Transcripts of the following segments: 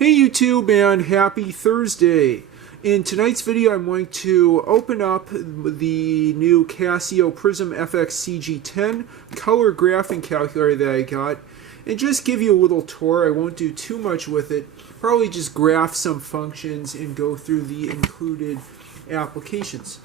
Hey YouTube, and happy Thursday. In tonight's video I'm going to open up the new Casio Prizm fx-CG10 color graphing calculator that I got and just give you a little tour. I won't do too much with it, probably just graph some functions and go through the included applications.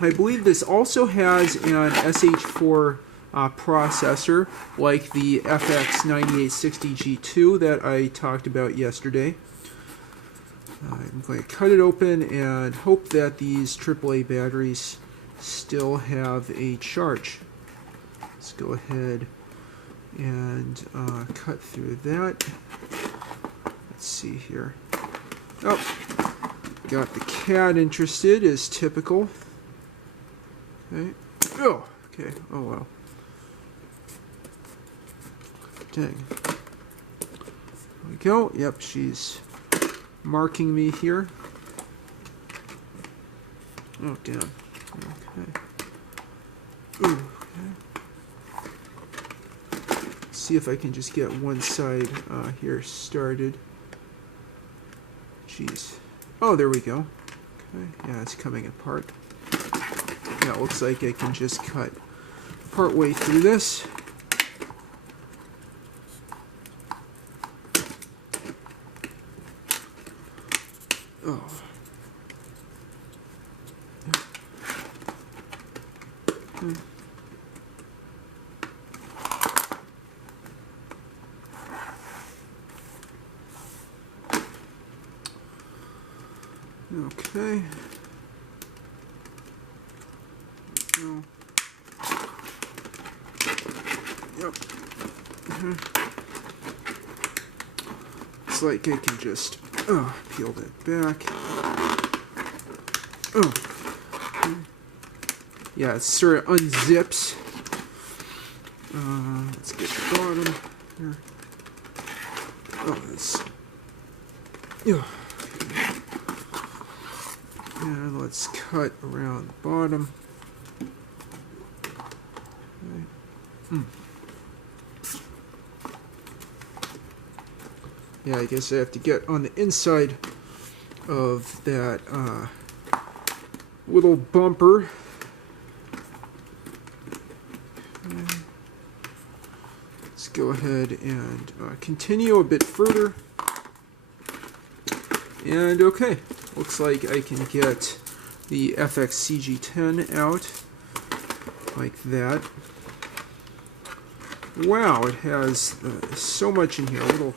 I believe this also has an SH4 processor like the fx-9860G2 that I talked about yesterday. I'm going to cut it open and hope that these AAA batteries still have a charge. Let's go ahead and cut through that. Let's see here. Oh, got the cat interested as typical. Okay. Oh, okay. Oh well. Dang. There we go. Yep, she's marking me here. Oh, damn. Okay. Ooh, okay. Let's see if I can just get one side here started. Jeez. Oh, there we go. Okay. Yeah, it's coming apart. Yeah, it looks like I can just cut part way through this. Oh. Okay. No. Yep. It's like I can just peel that back. Oh. Yeah, it sort of unzips. Let's get the bottom here. Oh, this. Yeah. And let's cut around the bottom. Okay. Yeah, I guess I have to get on the inside of that little bumper. Okay. Let's go ahead and continue a bit further. And okay, looks like I can get the fx-CG10 out like that. Wow, it has so much in here. A little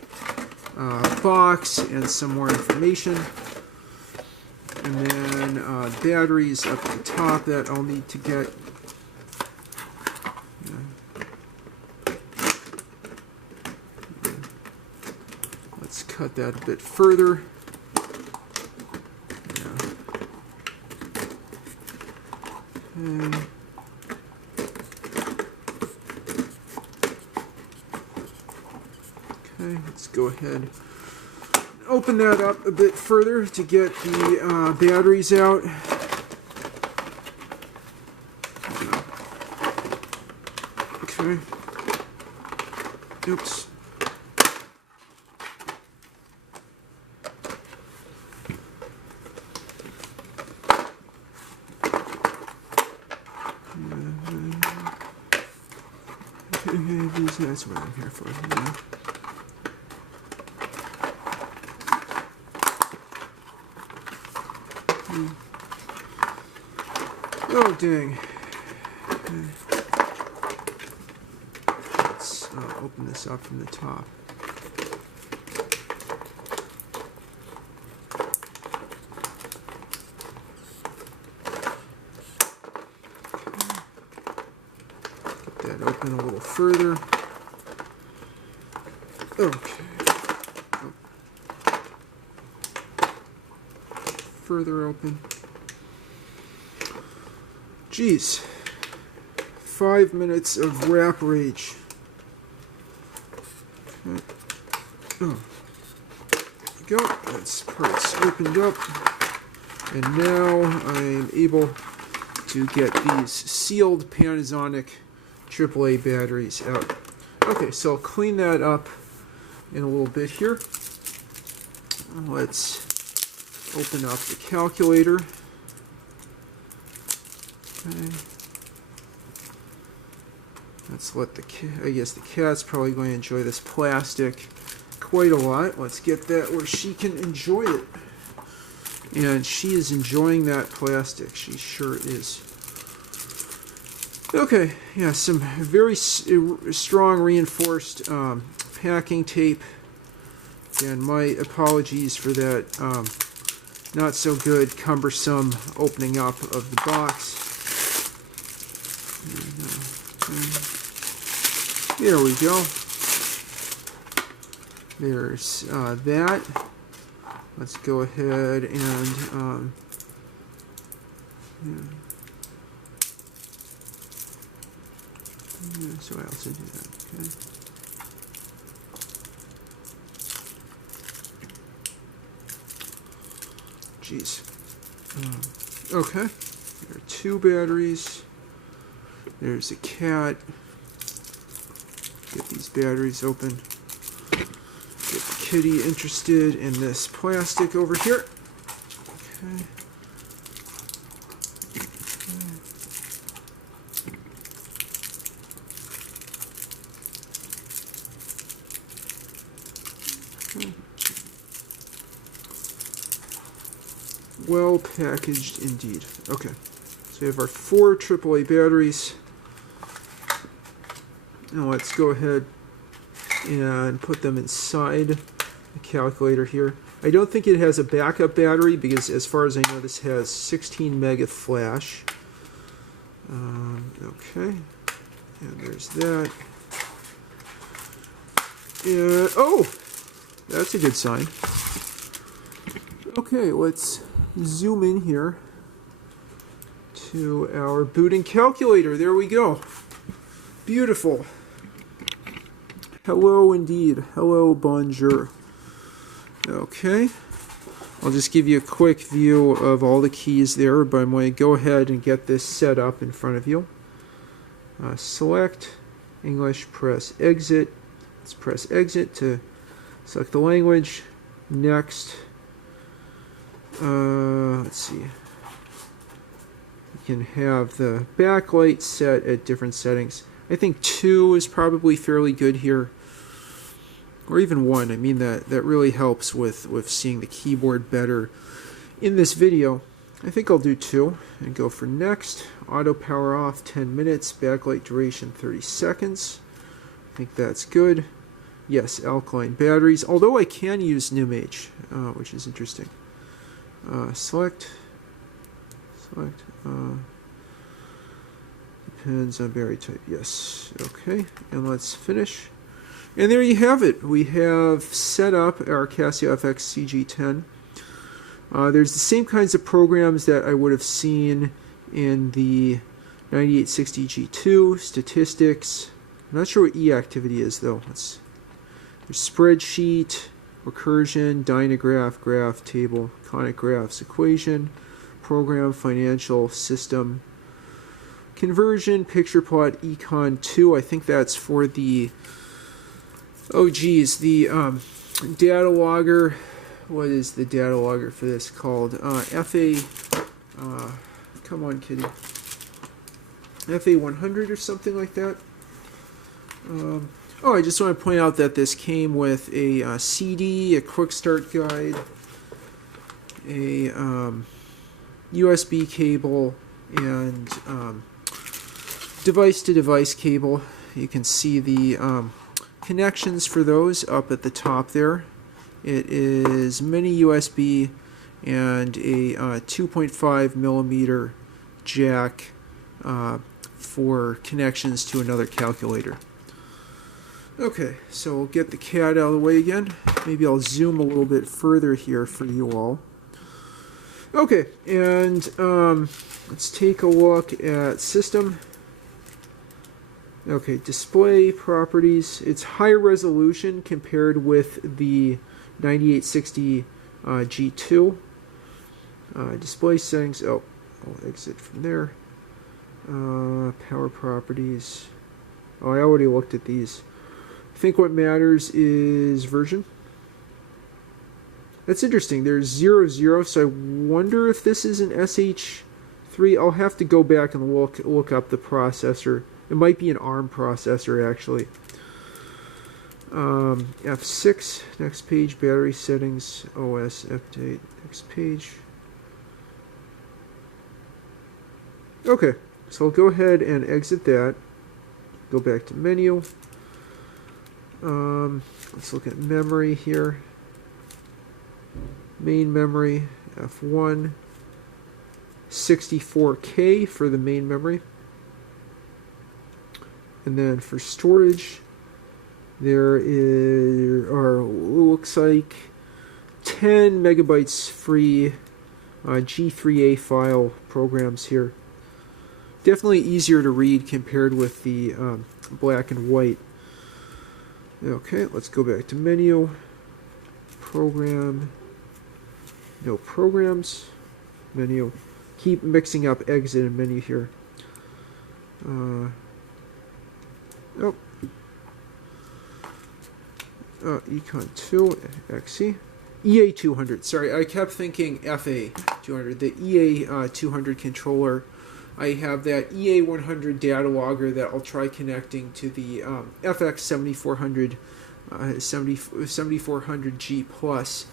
box and some more information. And then batteries up at the top that I'll need to get. Let's cut that a bit further. Okay, let's go ahead and open that up a bit further to get the batteries out. Okay. Oops. That's what I'm here for. Yeah. Oh, dang. Okay. Let's open this up from the top. Get that open a little further. Okay. Oh. Further open. Jeez. 5 minutes of rap rage. Okay. Oh. There we go. That's parts opened up. And now I'm able to get these sealed Panasonic AAA batteries out. Okay, so I'll clean that up in a little bit here. let's open up the calculator. Okay. Let's let the cat, I guess the cat's probably going to enjoy this plastic quite a lot. Let's get that where she can enjoy it. And she is enjoying that plastic. She sure is. Okay, yeah, some very strong reinforced packing tape. And my apologies for that not so good, cumbersome opening up of the box. There we go. There's that. Let's go ahead and so I also do that. Okay. Jeez. Okay. There are 2 batteries. There's a cat. Get these batteries open. Get the kitty interested in this plastic over here. Okay. Well packaged indeed. Okay. So we have our 4 AAA batteries. Now let's go ahead and put them inside the calculator here. I don't think it has a backup battery because as far as I know this has 16 mega flash. Okay, and there's that. And, oh, that's a good sign. Okay, let's zoom in here to our booting calculator. There we go. Beautiful. Hello indeed. Hello, bonjour. Okay. I'll just give you a quick view of all the keys there, but I'm going to go ahead and get this set up in front of you. Select English, press exit. Let's press exit to select the language. Next. Let's see. You can have the backlight set at different settings. I think 2 is probably fairly good here. Or even 1. I mean, that really helps with seeing the keyboard better in this video. I think I'll do 2 and go for next. Auto power off 10 minutes. Backlight duration 30 seconds. I think that's good. Yes, alkaline batteries. Although I can use NumH, which is interesting. Select. Depends on battery type. Yes. Okay. And let's finish. And there you have it. We have set up our Casio fx-CG10. There's the same kinds of programs that I would have seen in the 9860G2, statistics. I'm not sure what E-activity is though. There's spreadsheet, recursion, dynograph, graph, table, conic graphs, equation, program, financial, system, conversion, picture plot, econ 2. I think that's for the, oh geez, the data logger. What is the data logger for this called? Come on, kitty. FA100 or something like that. Oh, I just want to point out that this came with a CD, a quick start guide, a USB cable, and device-to-device cable. You can see the connections for those up at the top there. It is mini USB and a 2.5 millimeter jack for connections to another calculator. Okay, so we'll get the cat out of the way again. Maybe I'll zoom a little bit further here for you all. Okay, and let's take a look at system. Okay, display properties. It's higher resolution compared with the 9860 G2. Display settings. Oh, I'll exit from there. Power properties. Oh, I already looked at these. I think what matters is version. That's interesting. There's 0, 0, so I wonder if this is an SH3. I'll have to go back and look up the processor. It might be an ARM processor, actually. F6, next page, battery settings, OS update, next page. Okay, so I'll go ahead and exit that. Go back to menu. Let's look at memory here. Main memory, F1, 64K for the main memory. And then for storage, there looks like 10 megabytes free G3A file programs here. Definitely easier to read compared with the black and white. Okay, let's go back to menu. Program. No programs. Menu. Keep mixing up exit and menu here. Econ 2, XE. EA200. Sorry, I kept thinking FA200. The EA200 controller. I have that EA100 data logger that I'll try connecting to the fx-CG10 7400G Plus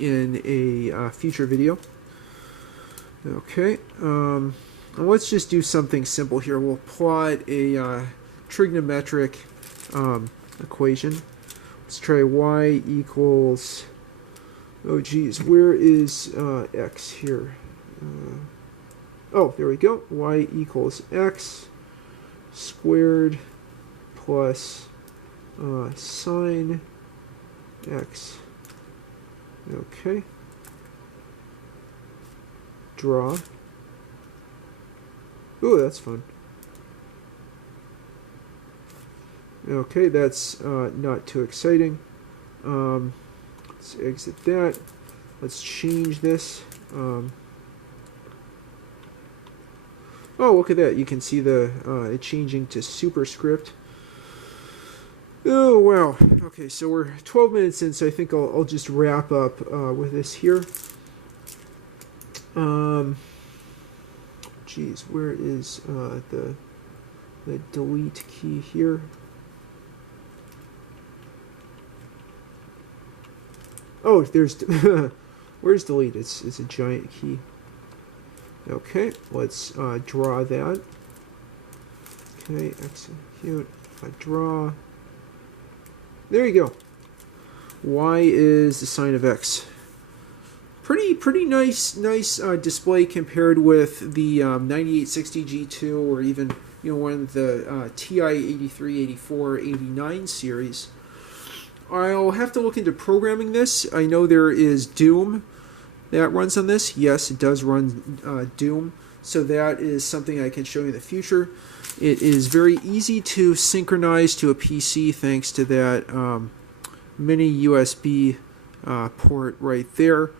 in a future video. Okay, let's just do something simple here. We'll plot a trigonometric equation. Let's try y equals, oh geez, where is x here? Oh, there we go. Y equals x squared plus sine x. Okay. Draw. Ooh, that's fun. Okay, that's not too exciting. Let's exit that. Let's change this. Oh, look at that. You can see the it changing to superscript. Oh, wow. Okay, so we're 12 minutes in, so I think I'll just wrap up with this here. Geez, where is the delete key here? Oh, there's where's delete? It's a giant key. Okay, let's draw that. Okay, execute. Draw. There you go. Y is the sign of X. Pretty nice display compared with the 9860G2 or even one of the TI 83, 84, 89 series. I'll have to look into programming this. I know there is Doom that runs on this. Yes, it does run Doom, so that is something I can show you in the future. It is very easy to synchronize to a PC thanks to that mini USB port right there.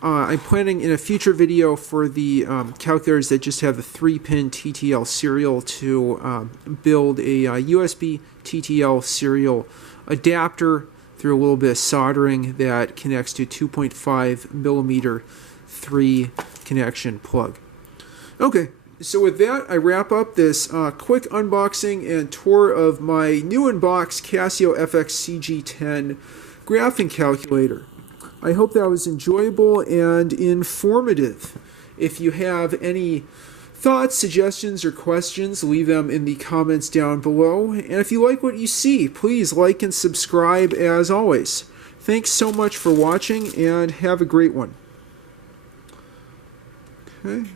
I'm planning in a future video for the calculators that just have the 3-pin TTL serial to build a USB TTL serial adapter through a little bit of soldering that connects to 2.5 millimeter 3 connection plug. Okay, so with that, I wrap up this quick unboxing and tour of my new unboxed Casio fx-CG10 graphing calculator. I hope that was enjoyable and informative. If you have any thoughts, suggestions, or questions, leave them in the comments down below. And if you like what you see, please like and subscribe as always. Thanks so much for watching and have a great one. Okay.